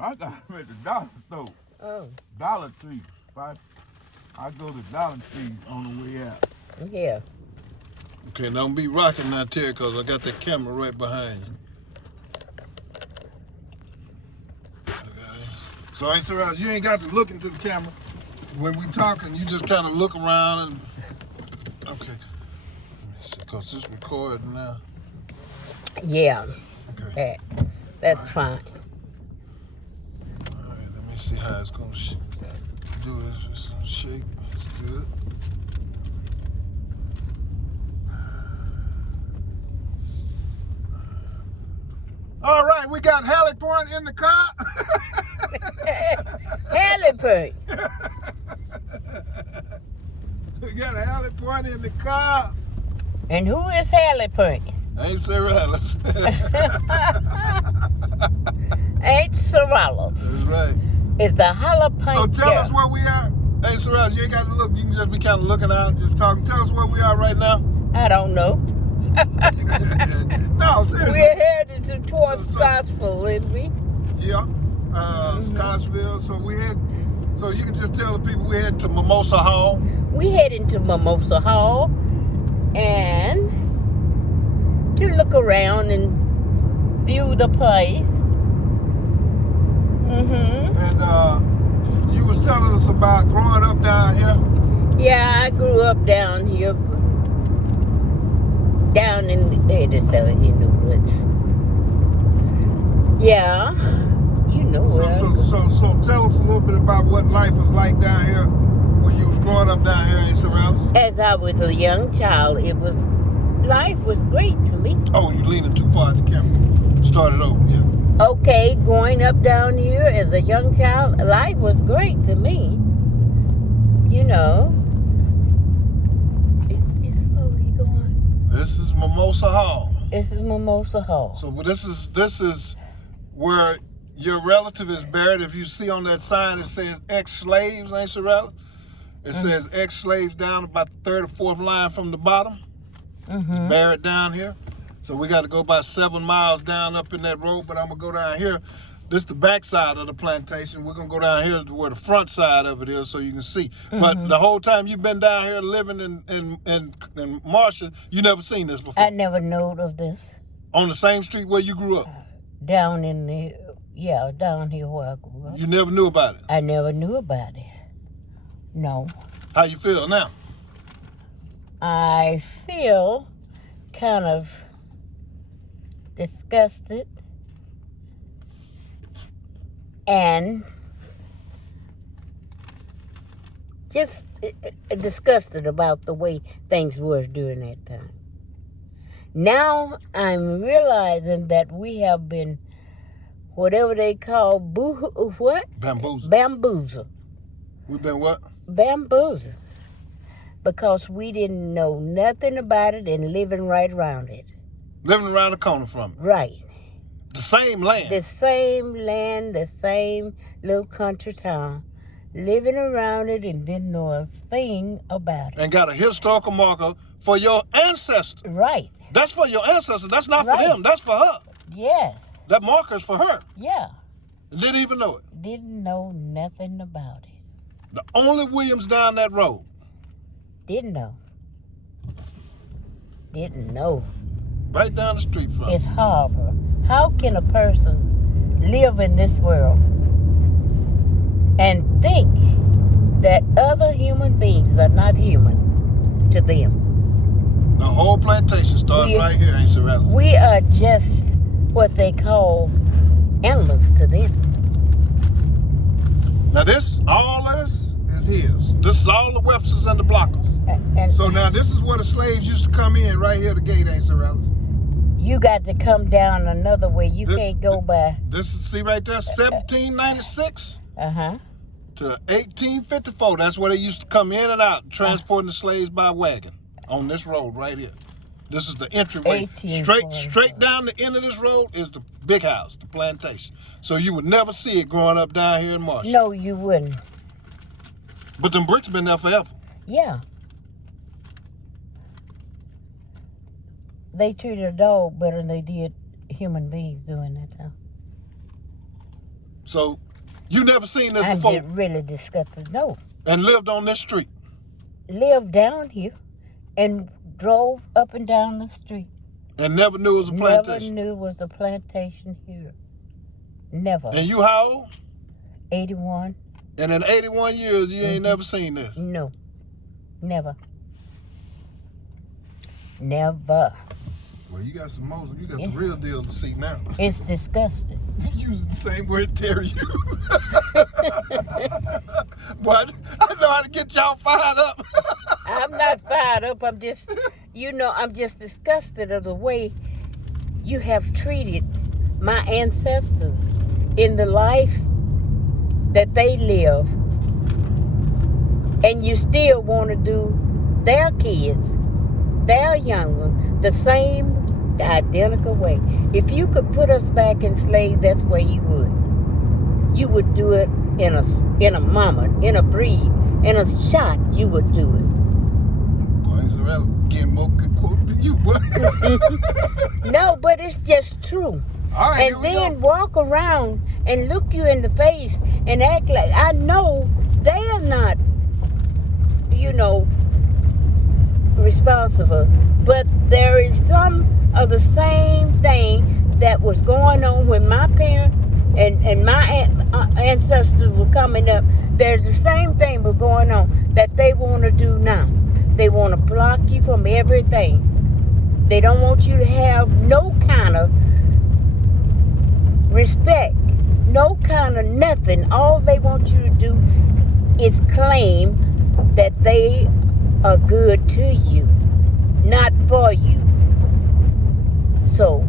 I got them at the dollar store. Oh. Dollar Tree. I go to Dollar Tree on the way out. Yeah. Okay, now don't be rocking now, Terry, because I got that camera right behind you. So, Ace Arouse, you ain't got to look into the camera. When we talking, you just kind of look around and... Okay. Let me see, because it's recording now. Yeah. Okay. That's fine. All right, let me see how it's going to do it. It's going to shake. That's good. All right, we got Hallie Point in the car. Hallie Point. We got a Hallie Point in the car. And who is Hallie Point? Ain't Sarah Ellis. Ain't Sorrells. That's right. It's the Hallie So Point tell girl. us where we are. Hey, Sarah, you ain't got to look. You can just be kind of looking out and just talking. Tell us where we are right now. I don't know. No, seriously. We're headed towards Scottsville, isn't we? Yeah, Scottsville. So you can just tell the people we headed to Mimosa Hall. We heading to Mimosa Hall and to look around and view the place. And you was telling us about growing up down here. Yeah, I grew up down here, down in the woods. Yeah, you know where. So tell us a little bit about what life was like down here when you was growing up down here in Surroundings. As I was a young child, life was great to me. Oh, you leaning too far at the camera. Start it over, yeah. Okay, growing up down here as a young child, life was great to me. You know. It's where we going. This is Mimosa Hall. This is Mimosa Hall. So this is where your relative is buried. If you see on that sign, it says ex-slaves, ain't Sorrella? It says ex-slaves down about the third or fourth line from the bottom. It's buried down here. So we got to go about 7 miles down up in that road, but I'm going to go down here. This is the back side of the plantation. We're going to go down here to where the front side of it is so you can see. But the whole time you've been down here living in Marshall, you never seen this before. I never knowed of this. On the same street where you grew up? Down here where I grew up. You never knew about it? I never knew about it. No. How you feel now? I feel kind of disgusted and just disgusted about the way things were during that time. Now I'm realizing that we have been, whatever they call, Bamboozled. Bamboozled. We've been what? Bamboozled. Because we didn't know nothing about it and living right around it. Living around the corner from it. Right. The same land. The same land, the same little country town. Living around it and didn't know a thing about it. And got a historical marker for your ancestors. Right. That's for your ancestors. That's not Right. for them. That's for her. Yes. That marker's for her. Yeah. Didn't even know it. Didn't know nothing about it. The only Williams down that road. Didn't know. Didn't know. Right down the street from It's horrible. How can a person live in this world and think that other human beings are not human to them? The whole plantation starts right here, ain't Sorrella? We are just what they call animals to them. Now all of this is his. This is all the Websters and the Blockers. And So now this is where the slaves used to come in, right here, the gate, ain't Sorrella? you got to come down another way. You can't go by. This is, see right there, 1796 Uh-huh. to 1854. That's where they used to come in and out, transporting the slaves by wagon on this road right here. This is the entryway. 1844. Straight down the end of this road is the big house, the plantation. So you would never see it growing up down here in Marshall. No, you wouldn't. But them bricks been there forever. Yeah. They treated a dog better than they did human beings during that time. So you never seen this I before get really disgusted. No. and lived on this street. Lived down here and drove up and down the street. And never knew it was a plantation. Never knew it was a plantation here. Never. And you how old? 81. And in 81 years, you ain't never seen this. No. Never. Never. Well, you got some most. You got Yeah. the real deal to see now. It's disgusting. You use the same word Terry used. But I know how to get y'all fired up. I'm not fired up. I'm just, I'm just disgusted of the way you have treated my ancestors in the life that they live. And you still want to do their kids, their young ones, the same identical way. If you could put us back in slave, that's where you would. You would do it in a moment, in a breed, in a shot. You would do it. Boy, Israel getting more good quote than you, boy. No, but it's just true. All right, And then walk around and look you in the face and act like I know they are not, responsible. But there is some of the same thing that was going on when my parents and my ancestors were coming up. There's the same thing was going on that they want to do now. They want to block you from everything. They don't want you to have no kind of respect, no kind of nothing. All they want you to do is claim that they are good to you, not for you. So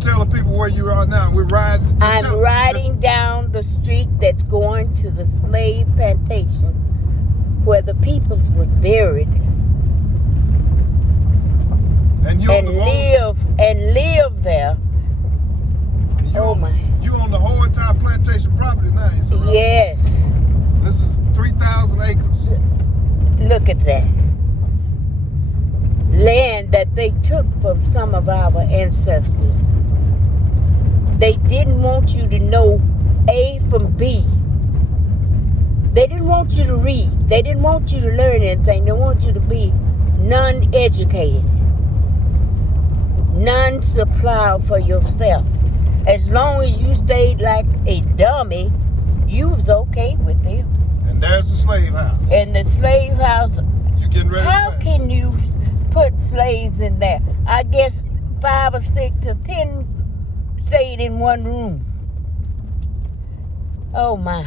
tell the people where you are now. We're riding. I'm riding down the street that's going to the slave plantation where the people was buried and live there. Oh my. You on the whole entire plantation property now, you see, right? Yes. This is 3,000 acres. Look at that. Land that they took from some of our ancestors. They didn't want you to know A from B. They didn't want you to read. They didn't want you to learn anything. They want you to be non-educated. Non-supplied for yourself. As long as you stayed like a dummy, you was okay with them. And there's the slave house. And the slave house, You getting ready how to pass. can you put slaves in there? I guess 5 or 6 or 10 stayed in one room. Oh my.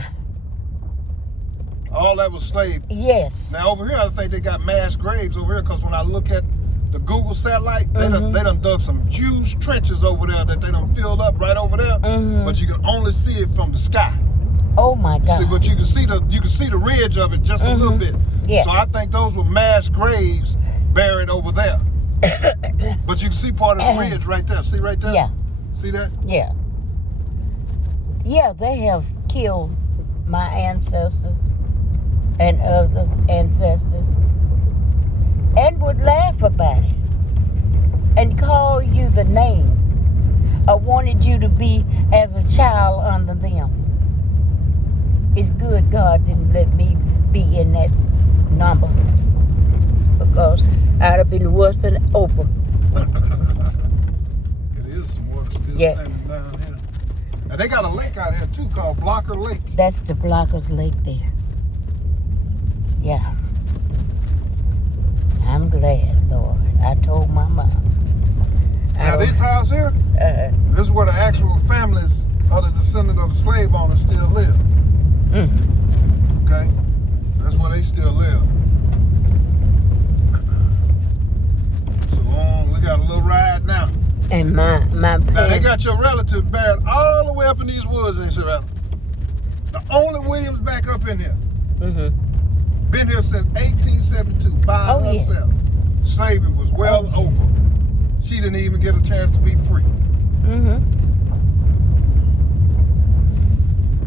All that was slave. Yes. Now over here, I think they got mass graves over here because when I look at the Google satellite, they done dug some huge trenches over there that they done filled up right over there. But you can only see it from the sky. Oh my God. See, but you can see the ridge of it just a little bit. Yeah. So I think those were mass graves buried over there. But you can see part of the ridge right there. See right there? Yeah. See that? Yeah. Yeah, they have killed my ancestors and others' ancestors and would laugh about it and call you the name or wanted you to be as a child under them. It's good God didn't let me be in that number because I'd have been worse than Oprah. It is some water still Yes. standing down here. And they got a lake out here too called Blocker Lake. That's the Blockers Lake there. Yeah. I'm glad, Lord. I told my mom. Now this house here, this is where the actual families of the descendants of the slave owners still live. Okay? That's where they still live. So we got a little ride now. And my Now they parents. got your relative buried all the way up in these woods in Sorrel. The only Williams back up in here. Been here since 1872 by Oh, yeah. herself. Slavery was well over. She didn't even get a chance to be free.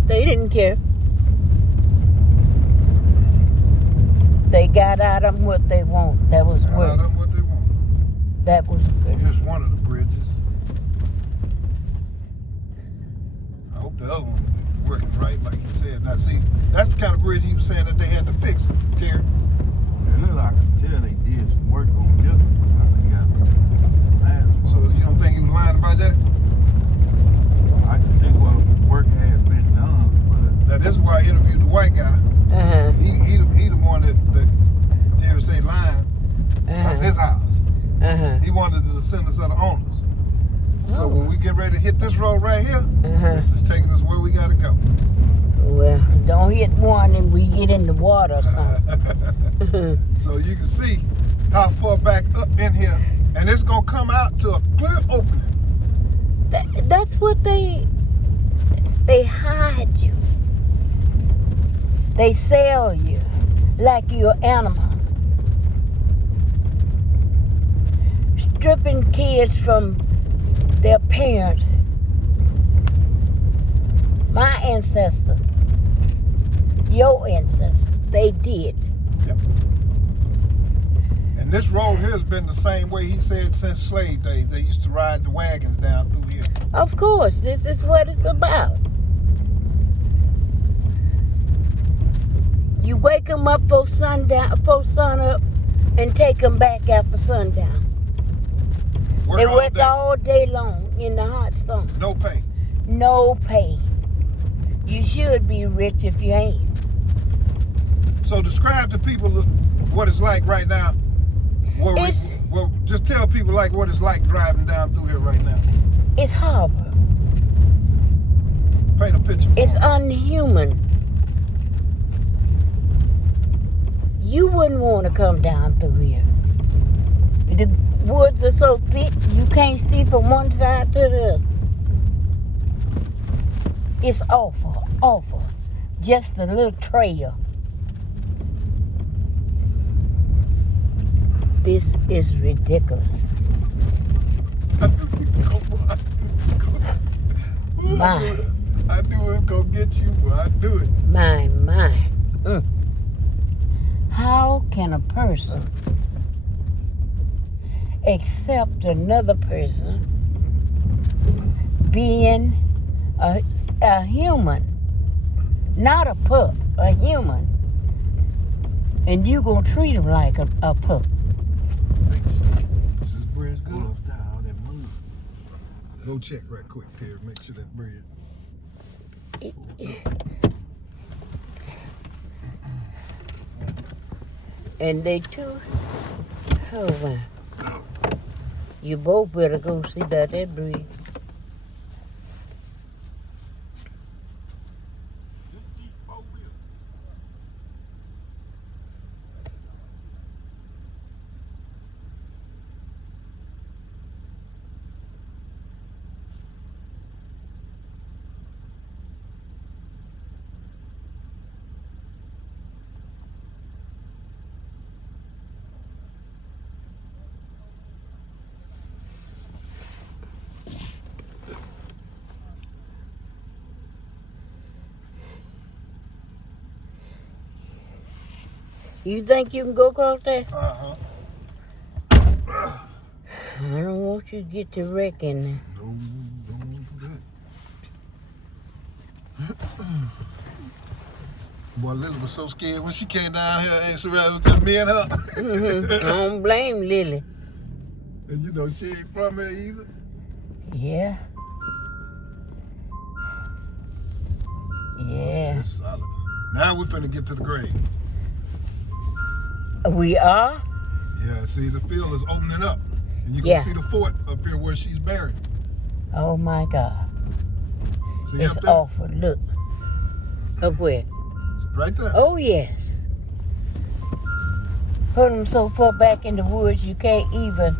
They didn't care. They got out of them what they want. That was Got work. out of what they want. That was good. Here's one of the bridges. I hope the other one working right, like you said. Now, see, that's the kind of bridge he was saying that they had to fix, Terry. It look like I can tell they did some work on this. They got some asphalt. So you don't think he was lying about that? I can see what work had been done, but That is why I interviewed the white guy. Uh-huh. He the one that Terry say lying. That's his house. Uh-huh. He wanted the descendants of the owners. So when we get ready to hit this road right here, this is taking us where we gotta go. Well, don't hit one and we get in the water or something. So you can see how far back up in here, and it's gonna come out to a clear opening. That's what they hide you. They sell you like you're an animal. Stripping kids from their parents. My ancestors, your ancestors, they did. Yep. And this road here has been the same way, he said, since slave days. They used to ride the wagons down through here. Of course, this is what it's about. You wake them up for sun up, and take them back after sundown. They work day. all day long in the hot sun. No pay. No pay. You should be rich if you ain't. So describe to people what it's like right now. Just tell people like what it's like driving down through here right now. It's horrible. Paint a picture. It's unhuman. You wouldn't want to come down through here. The woods are so thick, you can't see from one side to the other. It's awful, awful. Just a little trail. This is ridiculous. My. I knew it was gonna get you, boy. I knew it. My. How can a person accept another person being a human, not a pup, a human, and you gonna treat him like a pup? This bridge good. all that move. Go check right quick, Terry. Make sure that bridge. And they too. Oh wow. You both better go see about that bridge. You think you can go across there? Uh-huh. I don't want you to get to wrecking there. No, don't do that. Boy, Lily was so scared when she came down here and surrounded with me and her. I don't blame Lily. And you know, she ain't from here either. Yeah. Yeah. That's solid. Now we finna get to the grave. We are? Yeah, see, the field is opening up. And you can Yeah. see the fort up here where she's buried. Oh my God. See It's up there? awful. Look. Up where? Right there. Oh, yes. Put them so far back in the woods you can't even.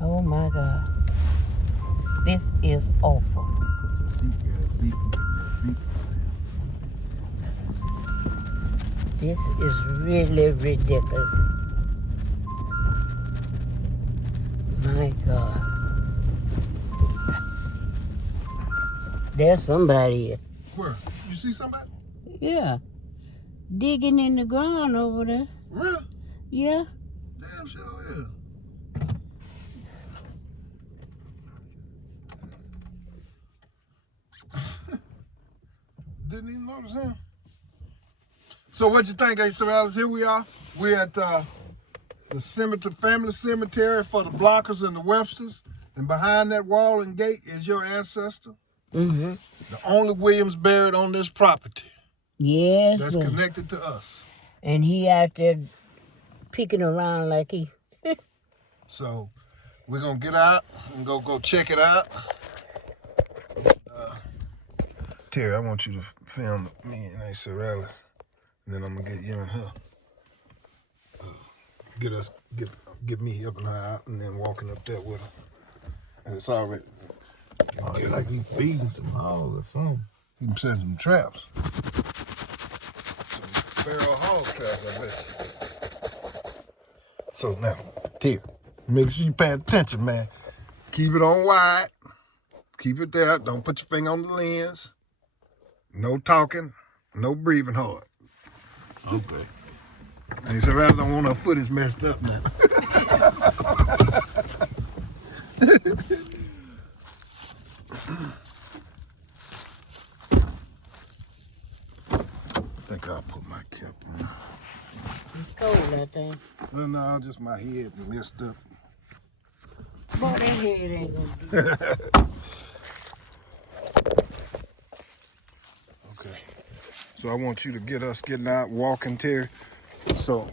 Oh my God. This is awful. This is really ridiculous. My God. There's somebody here. Where? You see somebody? Yeah. Digging in the ground over there. Really? Yeah. Damn sure is. Didn't even notice him. So what you think, Ace Alice? Here we are. We're at the cemetery, family cemetery for the Blockers and the Websters. And behind that wall and gate is your ancestor. Mm-hmm. The only Williams buried on this property. Yes, That's connected to us. and he out there peeking around like he. So we're gonna get out and go check it out. Terry, I want you to film me and Ace Rally, and then I'm gonna get you and her. Get me helping her out, and then walking up there with her. And it's already. Oh, it's like he feeding some hogs or something. He can set some traps. Some feral hog traps, I bet. So now, Terry, make sure you paying attention, man. Keep it on wide. Keep it there. Don't put your finger on the lens. No talking. No breathing hard. Okay. And so I don't want her footage messed up now. I think I'll put my cap on. It's cold out there. No, just my head messed up. Boy, that head ain't gonna do it. Okay. So I want you to get us getting out, walking, Terry. So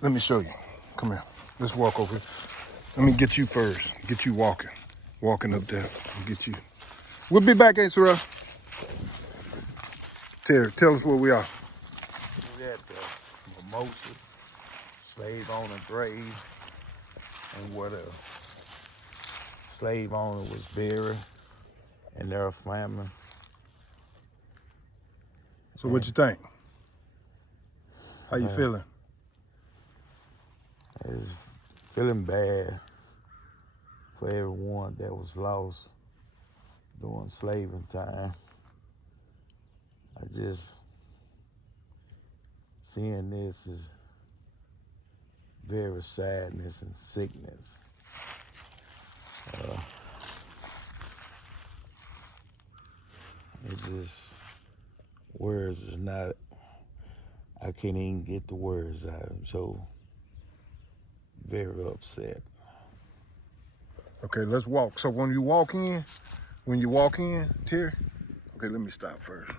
let me show you. Come here. Let's walk over here. Let me get you first. Get you walking. Walking up there. Get you. We'll be back, Ace Ruff. Terry, tell us where we are. We're at the Mimosa, slave owner grave, and where the slave owner was buried and their family. So what you think? How you feeling? It's feeling bad for everyone that was lost during slaving time. I just, seeing this is very sadness and sickness. It's just, words is not, I can't even get the words out. I'm so very upset. Okay, let's walk. So when you walk in, Terry, okay, let me stop first.